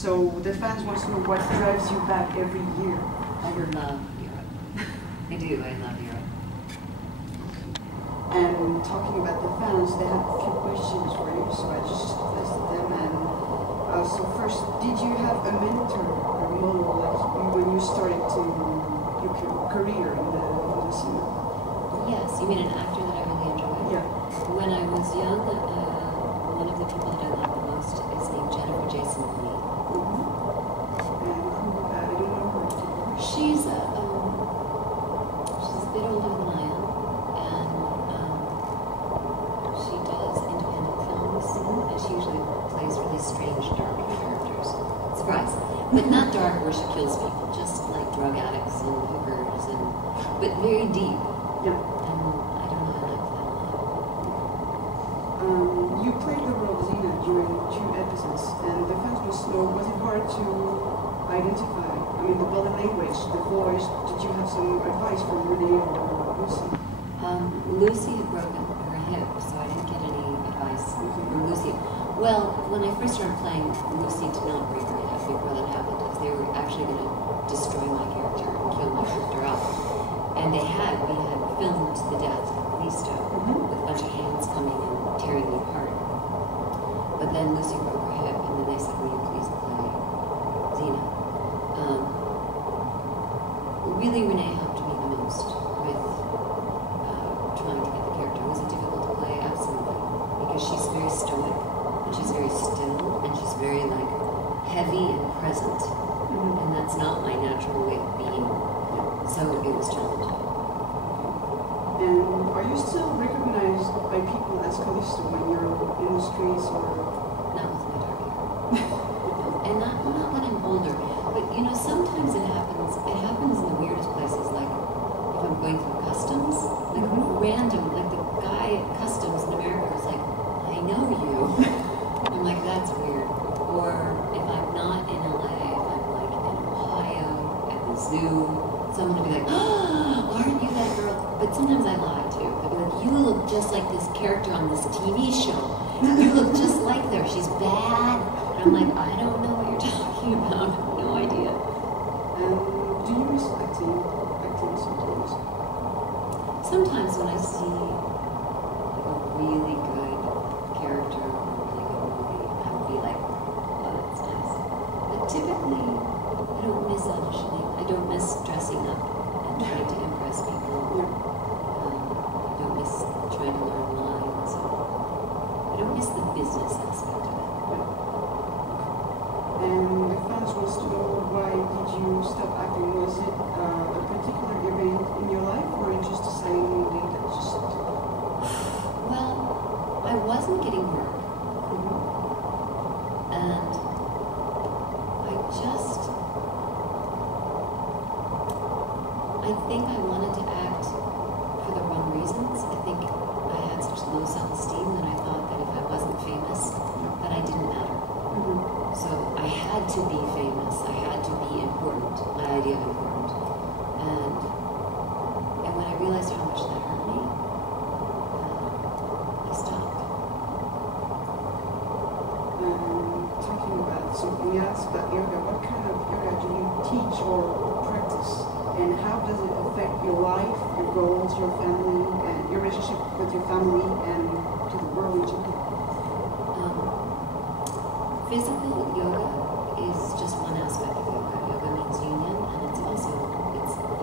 So the fans want to know what drives you back every year. I love Europe. I do, I love Europe. And talking about the fans, they have a few questions for you, so I just listed them. And so first, did you have a mentor or model like when you started to your career in the cinema? Yes, you mean an actor that I really enjoyed? Yeah. When I was young, one of the people that I loved the most is named Jennifer Jason Leigh. I don't know her. She's a bit older than I am, and she does independent films, and she usually plays really strange, dark characters. Surprise. But not dark where she kills people, just like drug addicts and hookers, but very deep. Yeah. And I don't know, I like that a lot. You played the role of Xena during 2 episodes, and the fans must know, was it hard to identify? I mean, the body language, the voice, did you have some advice from Renee or Lucy? Lucy had broken her hip, so I didn't get any advice from Lucy. Well, when I first started playing, Lucy did not break her hip before that happened, because they were actually going to destroy my character and kill my character off. And we had filmed the death of Callisto with a bunch of hands coming and tearing me apart. But then Lucy broke her hip, and then they said, will you please play Xena? Really, Renee helped me the most with trying to get the character. Was it difficult to play? Absolutely. Because she's very stoic, and she's very still, and she's very, like, heavy and present. And that's not my natural way of being. So it was challenging. And are you still recognized by people as Callisto when you're in the streets or? Not with my dark hair. And not when I'm older. But you know, sometimes it happens in the weirdest places, like if I'm going through customs, like random, like the guy at customs in America is like, I know you. I'm like, that's weird. Or if I'm not in LA, if I'm like in Ohio at the zoo, someone will be like, oh, aren't you that girl? But sometimes I lie too. They'll be like, you look just like this character on this TV show. You look just like her. She's bad. And I'm like, I don't know what you're talking about. I have no idea. Do you miss acting sometimes? Sometimes when I see like a really good character or a really good movie, I'll be like, oh, that's nice. But typically, I don't miss auditioning. I don't miss dressing up and trying to impress people. I don't miss trying to learn lines. I don't miss the business aspect of it. And the fans wants to know, why did you stop acting? Was it a particular event in your life, or just deciding that just? Well, I wasn't getting work, and I think I wanted to act for the wrong reasons. I think I had such low self-esteem that I thought that if I wasn't famous, that I didn't matter. So I had to be famous. I had to be important. My idea of important. And when I realized how much that hurt me, I stopped. Talking about something else, about yoga, what kind of yoga do you teach or practice? And how does it affect your life, your goals, your family, and your relationship with your family and to the world in general? Physical yoga is just one aspect of yoga. Yoga means union, and it's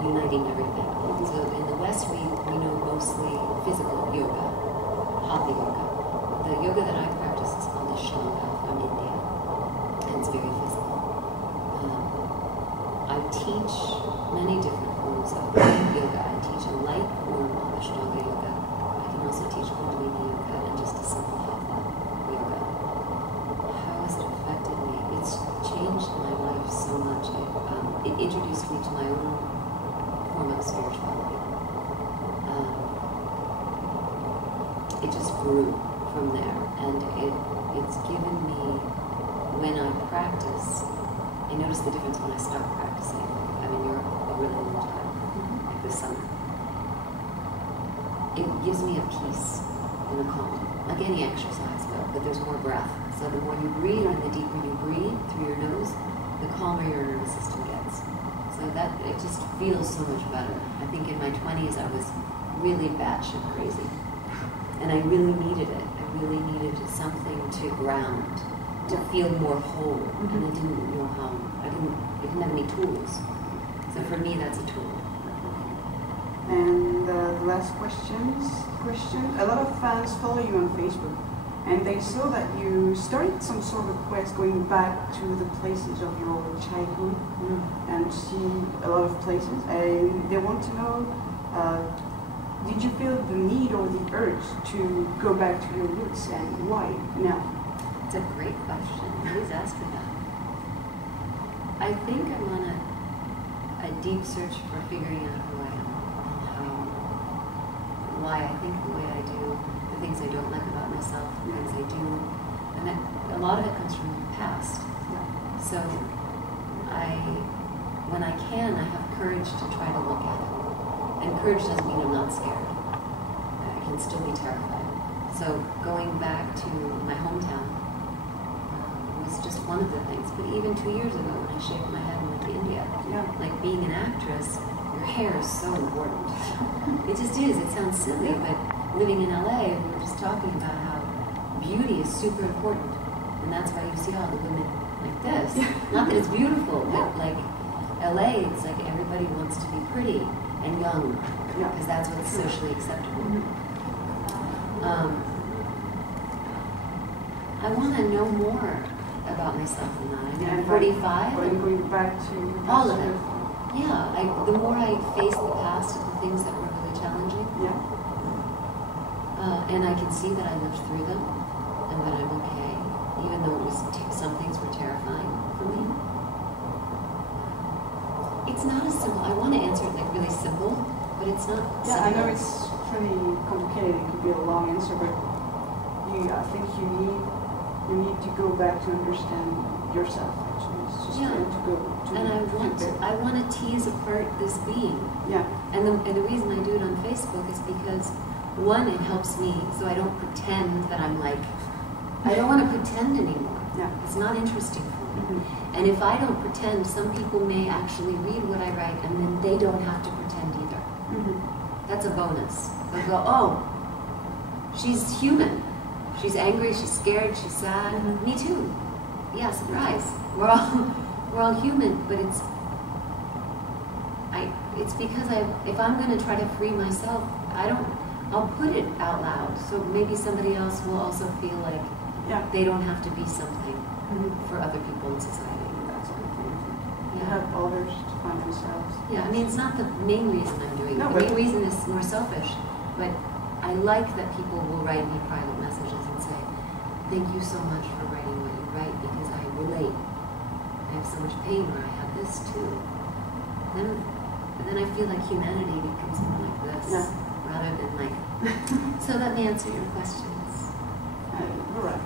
uniting everything. So in the West, we know mostly physical yoga, hatha yoga. The yoga that I practice is called Ashtanga from India, and it's very physical. I teach many different forms of yoga. I teach a light form of Ashtanga yoga. I can also teach Kundalini yoga and just a simple hatha yoga. How has it affected me? It's changed my life so much. It introduced me to my own form of spirituality. It just grew from there, and it's given me, when I practice, I notice the difference when I stop practicing. I'm in Europe a really long time, like this summer. It gives me a peace. in a calm, like any exercise, but there's more breath. So the more you breathe and the deeper you breathe through your nose, the calmer your nervous system gets. So that, it just feels so much better. I think in my 20s I was really batshit crazy. And I really needed it. I really needed something to ground, to feel more whole. And I didn't know how, I didn't have any tools. So for me, that's a tool. And the last question, a lot of fans follow you on Facebook, and they saw that you started some sort of quest going back to the places of your childhood and see a lot of places, and they want to know, did you feel the need or the urge to go back to your roots, and why now? It's a great question. Please ask me that. I think I'm on a deep search for figuring out who I am and how, why I think the way I do, the things I don't like about myself, the things I do, and a lot of it comes from the past. So when I can, I have courage to try to look at it. And courage doesn't mean I'm not scared. I can still be terrified. So going back to my hometown was just one of the things. But even 2 years ago when I shaved my head and went to India, like being an actress, your hair is so important. It just is. It sounds silly, but living in LA, we were just talking about how beauty is super important. And that's why you see all the women like this. Not that it's beautiful, but like LA, it's like everybody wants to be pretty and young, because that's what's socially acceptable. I want to know more about myself than that. I mean, I'm 45. Going back to all of it. Yeah, the more I face the past of the things that were really challenging, and I can see that I lived through them, and that I'm okay, even though it was some things were terrifying for me. It's not as simple. I want to answer it like really simple, but it's not simple. I know it's pretty complicated. It could be a long answer, but I think you need to go back to understand yourself. Actually, it's just to go to. And I want to tease apart this being. And the reason I do it on Facebook is because, one, it helps me, so I don't pretend that I'm like, I don't want to pretend anymore. It's not interesting for me. And if I don't pretend, some people may actually read what I write, and then they don't have to pretend either. That's a bonus. They'll go, oh, she's human. She's angry, she's scared, she's sad. Me too. Yeah, surprise. We're all human, but it's because if I'm going to try to free myself, I'll put it out loud. So maybe somebody else will also feel like they don't have to be something for other people in society. You have others to find themselves. I mean, it's not the main reason I'm doing it. The main reason is more selfish, but I like that people will write me private messages and say, thank you so much for writing what you write, because I relate. I have so much pain, or I have this too. Then I feel like humanity becomes more like this, rather than like... So let me answer your questions. You're right.